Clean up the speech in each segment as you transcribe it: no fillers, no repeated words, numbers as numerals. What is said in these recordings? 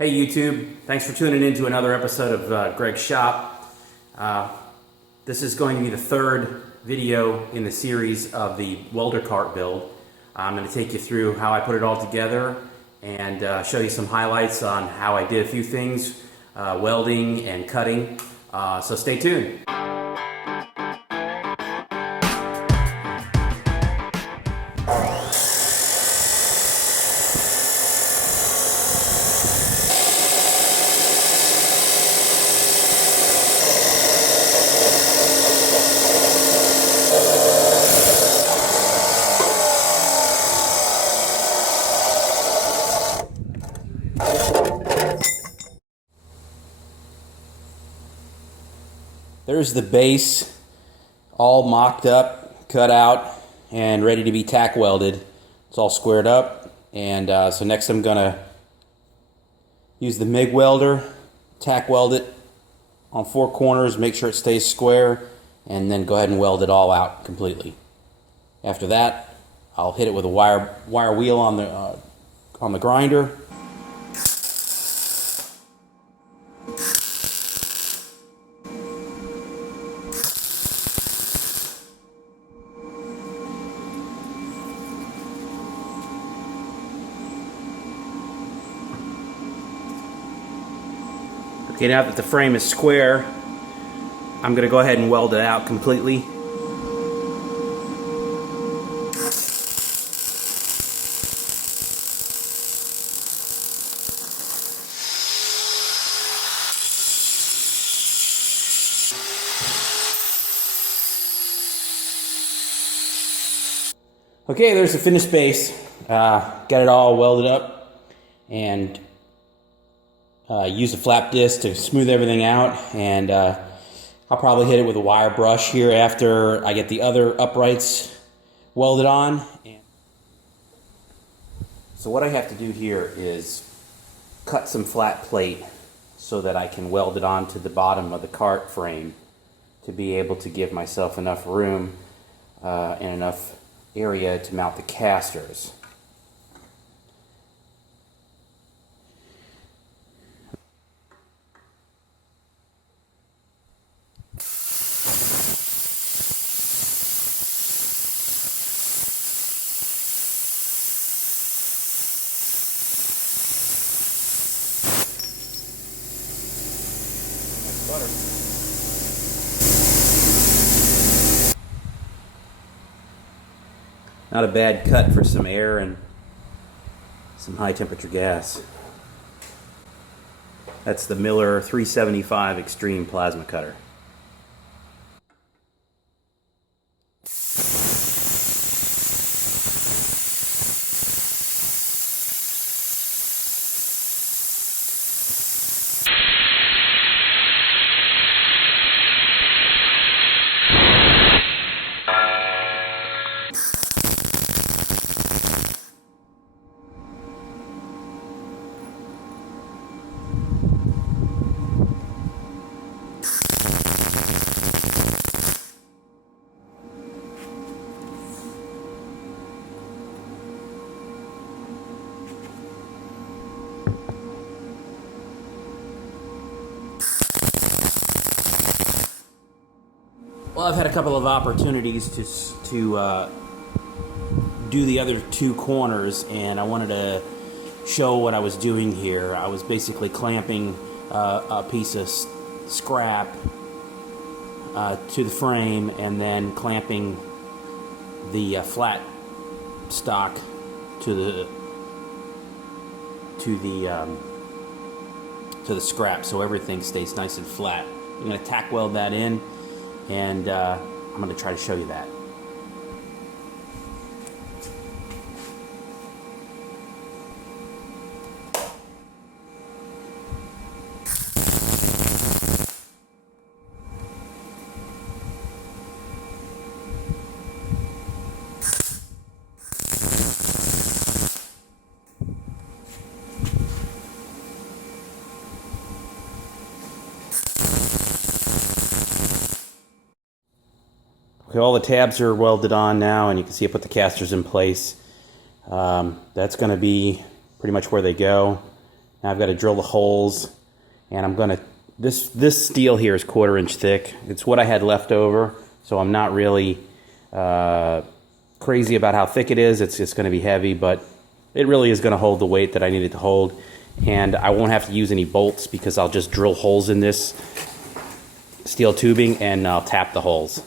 Hey YouTube, thanks for tuning in to another episode of Greg's Shop. This is going to be the third video in the series of the welder cart build. I'm going to take you through how I put it all together and show you some highlights on how I did a few things, welding and cutting. So stay tuned. There's the base, all mocked up, cut out, and ready to be tack welded. It's all squared up, and so next I'm gonna use the MIG welder, tack weld it on four corners, make sure it stays square, and then go ahead and weld it all out completely. After that, I'll hit it with a wire wheel on the grinder. Okay, now that the frame is square, I'm going to go ahead and weld it out completely. Okay, there's the finished base. Got it all welded up and use a flap disc to smooth everything out, and I'll probably hit it with a wire brush here after I get the other uprights welded on. So what I have to do here is cut some flat plate so that I can weld it onto the bottom of the cart frame to be able to give myself enough room and enough area to mount the casters. Butter. Not a bad cut for some air and some high temperature gas. That's the Miller 375 Extreme Plasma Cutter. Well, I've had a couple of opportunities to do the other two corners, and I wanted to show what I was doing here. I was basically clamping a piece of scrap to the frame, and then clamping the flat stock to the scrap, so everything stays nice and flat. I'm going to tack weld that in, and I'm going to try to show you that. Okay, all the tabs are welded on now, and you can see I put the casters in place. That's going to be pretty much where they go. Now I've got to drill the holes, and I'm going to, this steel here is 1/4 inch thick. It's what I had left over, so I'm not really crazy about how thick it is. It's going to be heavy, but it really is going to hold the weight that I need it to hold. And I won't have to use any bolts because I'll just drill holes in this steel tubing and I'll tap the holes.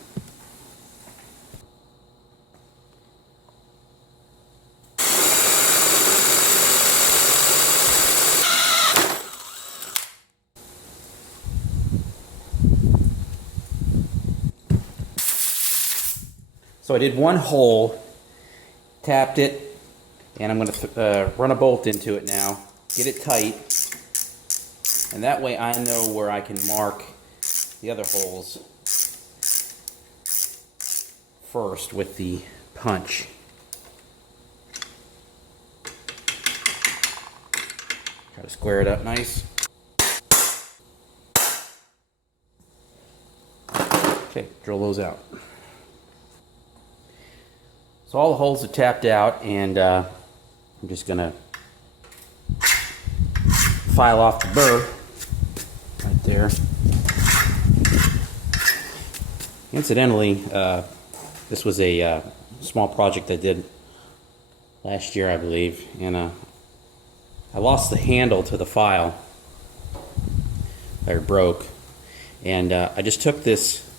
So I did one hole, tapped it, and I'm going to run a bolt into it now, get it tight, and that way I know where I can mark the other holes first with the punch. Try to square it up nice. Okay, drill those out. So all the holes are tapped out, and I'm just going to file off the burr right there. Incidentally, this was a small project I did last year, I believe, and I lost the handle to the file, or broke, and I just took this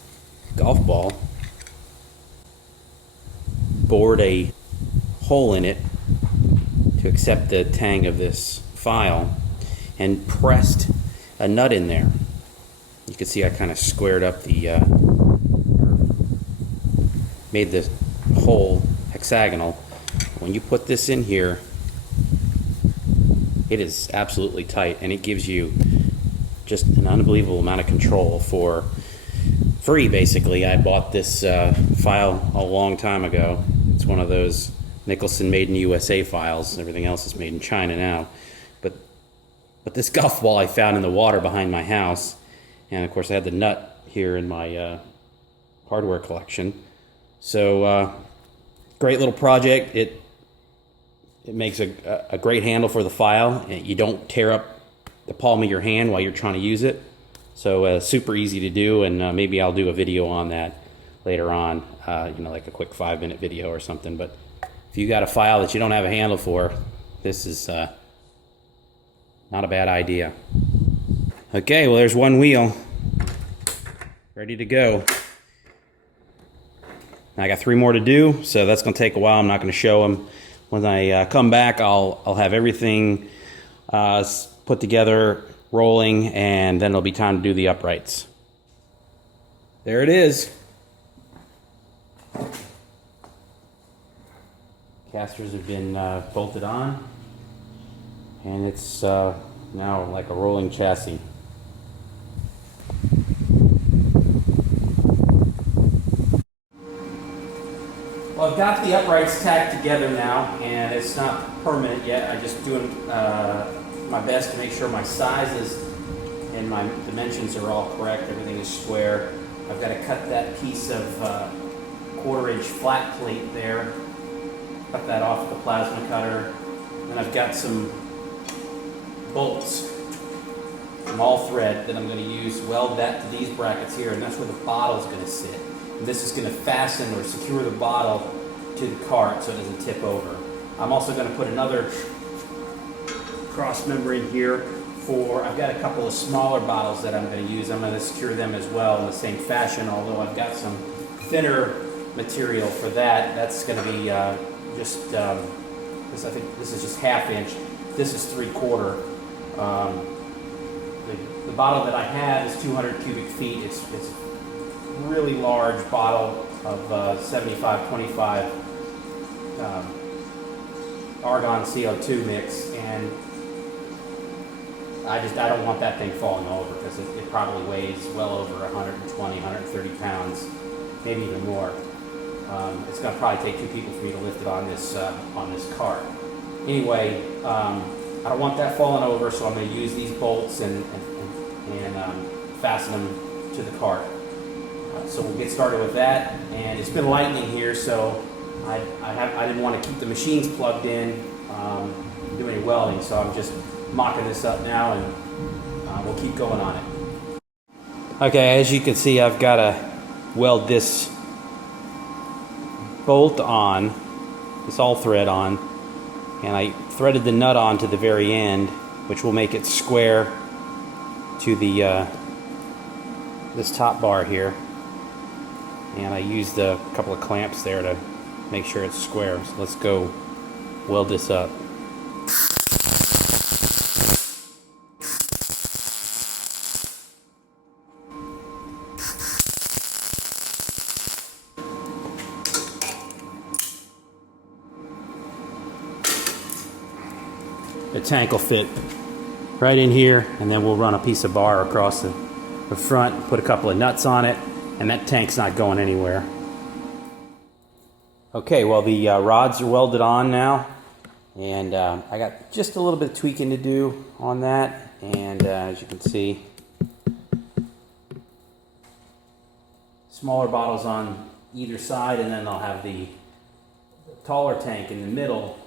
golf ball, bored a hole in it to accept the tang of this file, and pressed a nut in there. You can see I kind of squared up the, made the hole hexagonal. When you put this in here, it is absolutely tight, and it gives you just an unbelievable amount of control for free, basically. I bought this file a long time ago. It's one of those Nicholson made in USA files. Everything else is made in China now. But this golf ball I found in the water behind my house, and of course I had the nut here in my hardware collection. So great little project. It makes a great handle for the file. You don't tear up the palm of your hand while you're trying to use it. So super easy to do, and maybe I'll do a video on that later on, you know, like a quick 5-minute video or something. But if you got a file that you don't have a handle for, this is not a bad idea. Okay, well, there's one wheel ready to go. I got 3 more to do, so that's going to take a while. I'm not going to show them. When I come back, I'll have everything put together, rolling, and then it'll be time to do the uprights. There it is. Casters have been bolted on, and it's now like a rolling chassis. Well, I've got the uprights tacked together now, and it's not permanent yet. I'm just doing my best to make sure my sizes and my dimensions are all correct. Everything is square. I've got to cut that piece of 1/4 inch flat plate there. Cut that off with the plasma cutter. Then I've got some bolts from all thread that I'm going to use, weld that to these brackets here, and that's where the bottle is going to sit. And this is going to fasten or secure the bottle to the cart so it doesn't tip over. I'm also going to put another cross member in here for, I've got a couple of smaller bottles that I'm going to use. I'm going to secure them as well in the same fashion, although I've got some thinner material for that. That's going to be I think this is just 1/2 inch. This is 3/4. The bottle that I have is 200 cubic feet. It's a really large bottle of 75-25 argon CO2 mix, and I don't want that thing falling over because it probably weighs well over 120, 130 pounds, maybe even more. It's going to probably take 2 people for me to lift it on this cart. Anyway, I don't want that falling over, so I'm going to use these bolts and fasten them to the cart. So we'll get started with that. And it's been lightning here, so I didn't want to keep the machines plugged in, do any welding, so I'm just mocking this up now, and we'll keep going on it. Okay, as you can see, I've got to weld this bolt on, this all thread on, and I threaded the nut on to the very end, which will make it square to the this top bar here. And I used a couple of clamps there to make sure it's square. So let's go weld this up. The tank will fit right in here, and then we'll run a piece of bar across the front, put a couple of nuts on it, and that tank's not going anywhere. Okay, well, the rods are welded on now, and I got just a little bit of tweaking to do on that, and as you can see, smaller bottles on either side, and then I'll have the taller tank in the middle.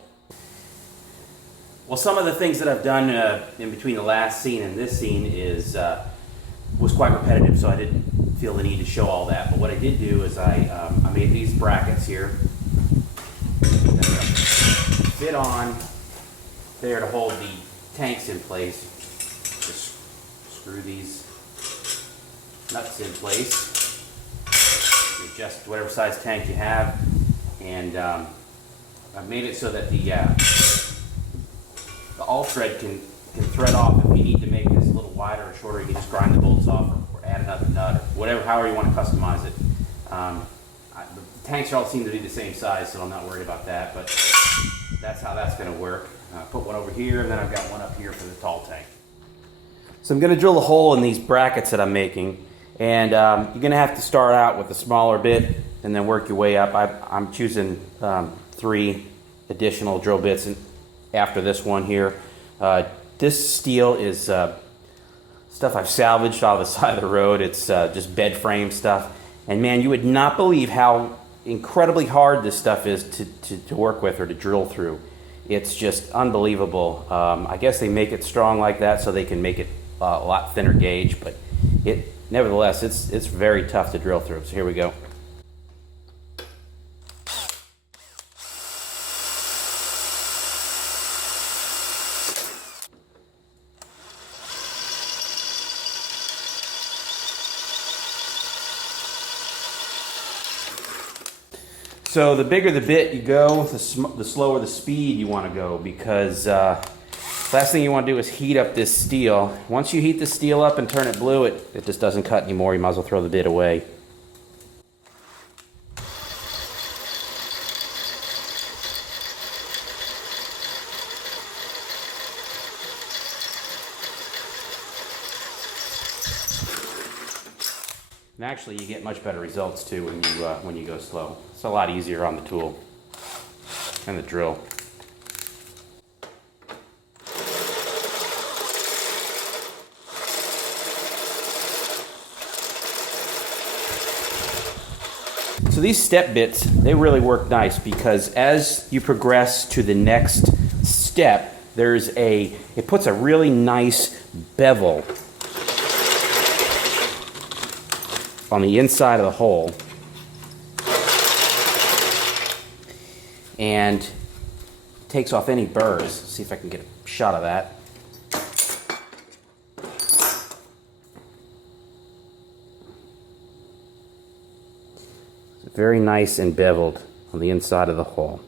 Well, some of the things that I've done in between the last scene and this scene was quite repetitive, so I didn't feel the need to show all that. But what I did do is I made these brackets here that fit on there to hold the tanks in place. Just screw these nuts in place. You adjust whatever size tank you have, and I've made it so that the all thread can thread off. If you need to make this a little wider or shorter, you can just grind the bolts off or add another nut or whatever, however you want to customize it. The tanks all seem to be the same size, so I'm not worried about that, but that's how that's going to work. Put one over here, and then I've got one up here for the tall tank. So I'm going to drill a hole in these brackets that I'm making, and you're going to have to start out with a smaller bit and then work your way up. I'm choosing 3 additional drill bits after this one here. This steel is stuff I've salvaged off the side of the road. It's just bed frame stuff, and man, you would not believe how incredibly hard this stuff is to work with or to drill through. It's just unbelievable. I guess they make it strong like that so they can make it a lot thinner gauge, but nevertheless it's very tough to drill through. So here we go. So the bigger the bit you go, the slower the speed you want to go, because last thing you want to do is heat up this steel. Once you heat the steel up and turn it blue, it just doesn't cut anymore. You might as well throw the bit away. And actually, you get much better results too when you go slow. It's a lot easier on the tool and the drill. So these step bits, they really work nice, because as you progress to the next step, it puts a really nice bevel on the inside of the hole, and takes off any burrs. Let's see if I can get a shot of that. It's very nice and beveled on the inside of the hole,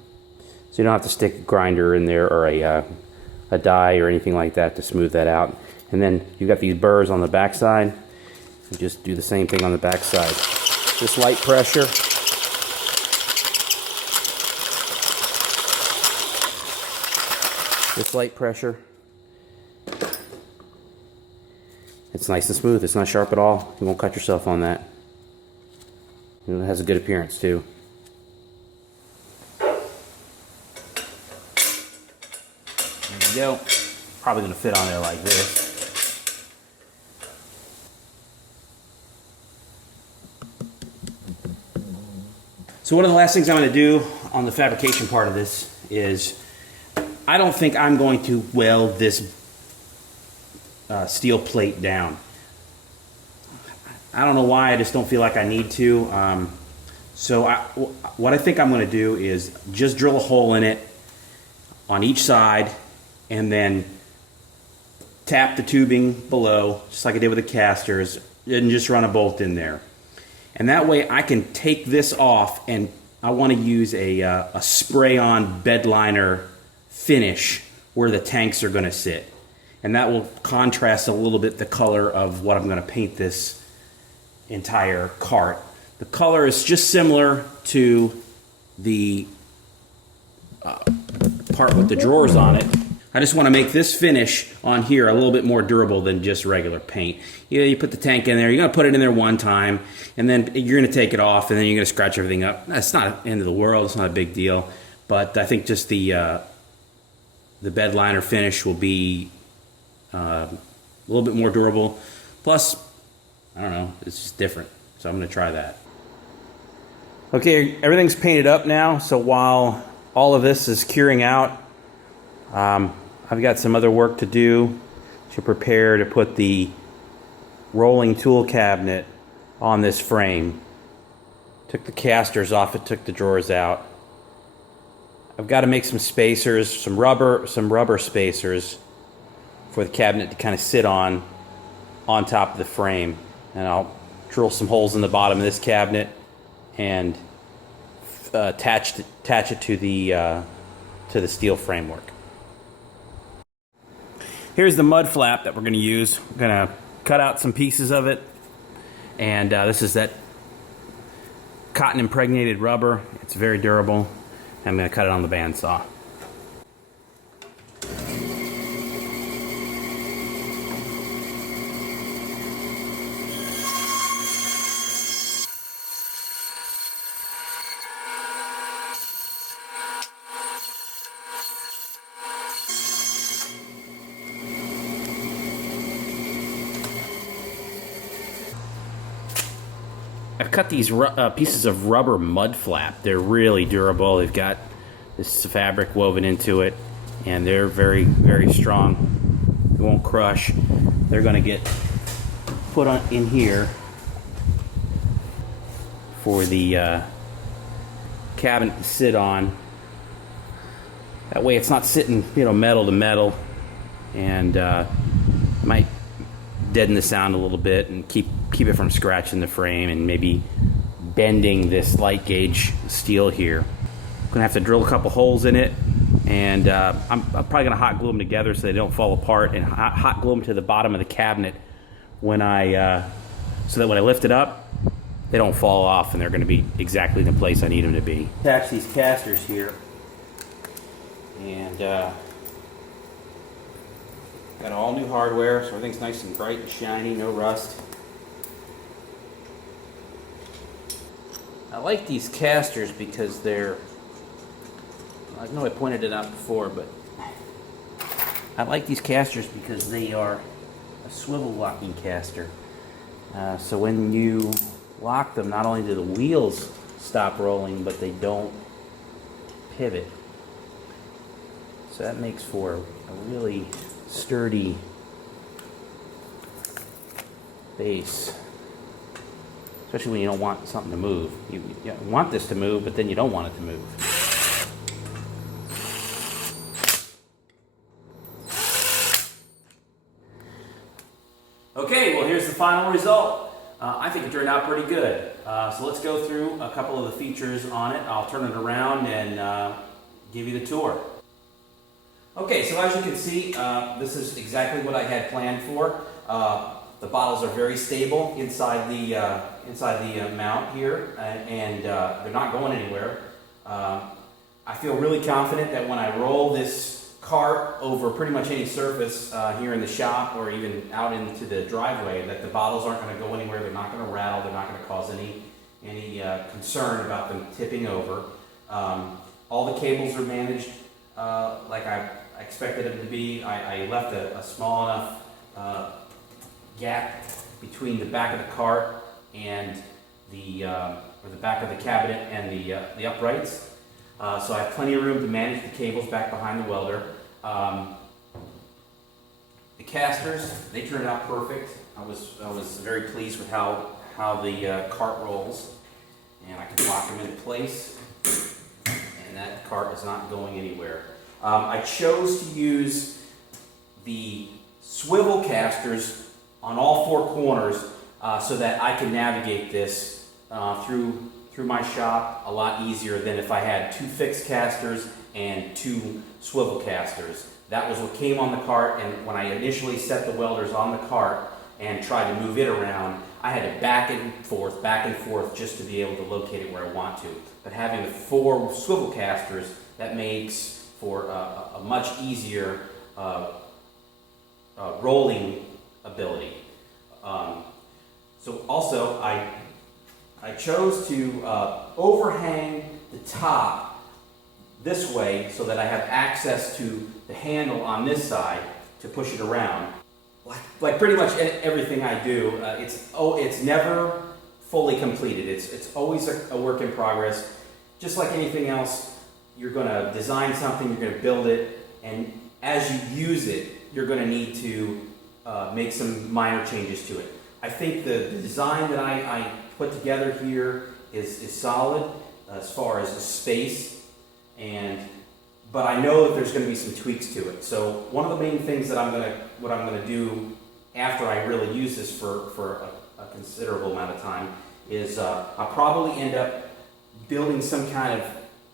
so you don't have to stick a grinder in there or a die or anything like that to smooth that out. And then you've got these burrs on the back side. You just do the same thing on the back side. Just light pressure. Just light pressure. It's nice and smooth. It's not sharp at all. You won't cut yourself on that. And it has a good appearance too. There you go. Probably going to fit on there like this. So one of the last things I'm going to do on the fabrication part of this is, I don't think I'm going to weld this steel plate down. I don't know why, I just don't feel like I need to. So what I think I'm going to do is just drill a hole in it on each side and then tap the tubing below, just like I did with the casters, and just run a bolt in there. And that way I can take this off, and I want to use a spray-on bed liner finish where the tanks are going to sit. And that will contrast a little bit the color of what I'm going to paint this entire cart. The color is just similar to the part with the drawers on it. I just want to make this finish on here a little bit more durable than just regular paint. You put the tank in there, you're going to put it in there one time, and then you're going to take it off, and then you're going to scratch everything up. That's not the end of the world, it's not a big deal. But I think just the bed liner finish will be a little bit more durable. Plus, I don't know, it's just different. So I'm going to try that. Okay, everything's painted up now, so while all of this is curing out, I've got some other work to do to prepare to put the rolling tool cabinet on this frame. Took the casters off, it took the drawers out. I've got to make some spacers, some rubber spacers for the cabinet to kind of sit on top of the frame. And I'll drill some holes in the bottom of this cabinet and attach it to the steel framework. Here's the mud flap that we're going to use. We're going to cut out some pieces of it, and this is that cotton impregnated rubber. It's very durable. I'm going to cut it on the bandsaw. I've cut these pieces of rubber mud flap. They're really durable. They've got this fabric woven into it, and they're very, very strong. They won't crush. They're going to get put on in here for the cabinet to sit on. That way it's not sitting, metal to metal, and might deaden the sound a little bit and keep it from scratching the frame and maybe bending this light gauge steel here. I'm gonna have to drill a couple holes in it, and I'm probably gonna hot glue them together so they don't fall apart, and hot glue them to the bottom of the cabinet when so that when I lift it up, they don't fall off and they're gonna be exactly in the place I need them to be. Attach these casters here, and got all new hardware, so everything's nice and bright and shiny, no rust. I like these casters because they're, I know I pointed it out before, but I like these casters because they are a swivel locking caster. So when you lock them, not only do the wheels stop rolling, but they don't pivot. So that makes for a really sturdy base, especially when you don't want something to move. You want this to move, but then you don't want it to move. Okay, well, here's the final result. I think it turned out pretty good. So let's go through a couple of the features on it. I'll turn it around and give you the tour. Okay, so as you can see, this is exactly what I had planned for. The bottles are very stable inside the mount here, and they're not going anywhere. I feel really confident that when I roll this cart over pretty much any surface here in the shop or even out into the driveway, that the bottles aren't going to go anywhere. They're not going to rattle. They're not going to cause any concern about them tipping over. All the cables are managed like I expected them to be. I left a small enough gap between the back of the cart and the back of the cabinet and the uprights. So I have plenty of room to manage the cables back behind the welder. The casters, they turned out perfect. I was very pleased with how the cart rolls, and I can lock them into place, and that cart is not going anywhere. I chose to use the swivel casters on all four corners so that I can navigate this through my shop a lot easier than if I had two fixed casters and two swivel casters. That was what came on the cart, and when I initially set the welders on the cart and tried to move it around, I had to back and forth just to be able to locate it where I want to. But having the four swivel casters, that makes for a much easier rolling ability. So also, I chose to overhang the top this way so that I have access to the handle on this side to push it around. Like pretty much everything I do, it's never fully completed. It's always a work in progress. Just like anything else, you're going to design something, you're going to build it, and as you use it, you're going to need to make some minor changes to it. I think the design that I put together here is solid as far as the space, but I know that there's going to be some tweaks to it. So one of the main things that what I'm going to do after I really use this for a considerable amount of time is I'll probably end up building some kind of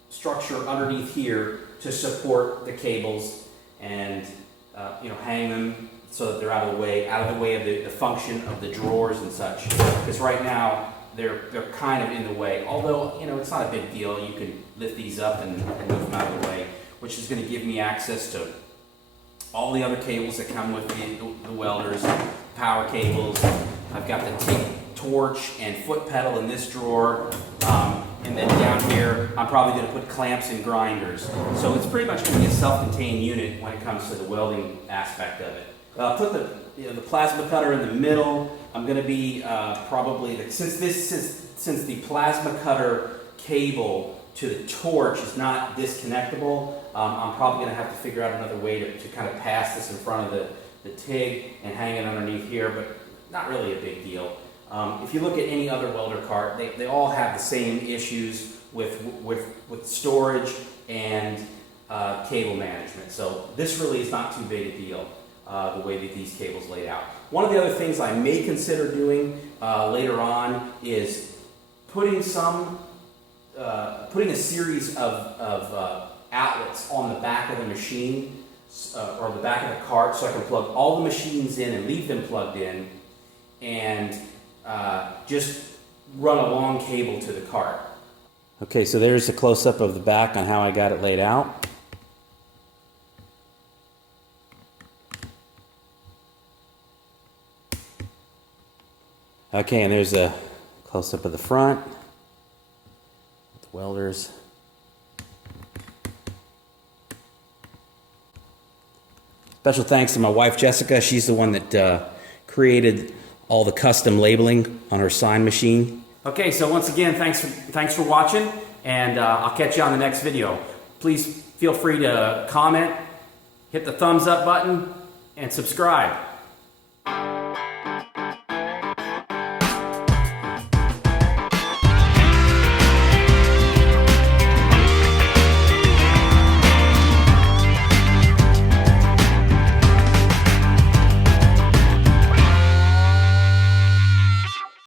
structure underneath here to support the cables and hang them so that they're out of the way of the function of the drawers and such. Because right now they're kind of in the way. Although it's not a big deal. You can lift these up and move them out of the way, which is going to give me access to all the other cables that come with the welders, power cables. I've got the TIG torch and foot pedal in this drawer. And then down here, I'm probably going to put clamps and grinders. So it's pretty much going to be a self-contained unit when it comes to the welding aspect of it. Put the plasma cutter in the middle. I'm going to be since the plasma cutter cable to the torch is not disconnectable, I'm probably going to have to figure out another way to kind of pass this in front of the TIG and hang it underneath here, but not really a big deal. If you look at any other welder cart, they all have the same issues with storage and cable management. So this really is not too big a deal, the way that these cables laid out. One of the other things I may consider doing later on is putting a series of outlets on the back of the machine or the back of the cart so I can plug all the machines in and leave them plugged in and just run a long cable to the cart. Okay, so there's a close-up of the back on how I got it laid out. Okay, and there's a close-up of the front with the welders. Special thanks to my wife Jessica. She's the one that created all the custom labeling on her sign machine. Okay, so once again, thanks for watching, and I'll catch you on the next video. Please feel free to comment, hit the thumbs up button, and subscribe.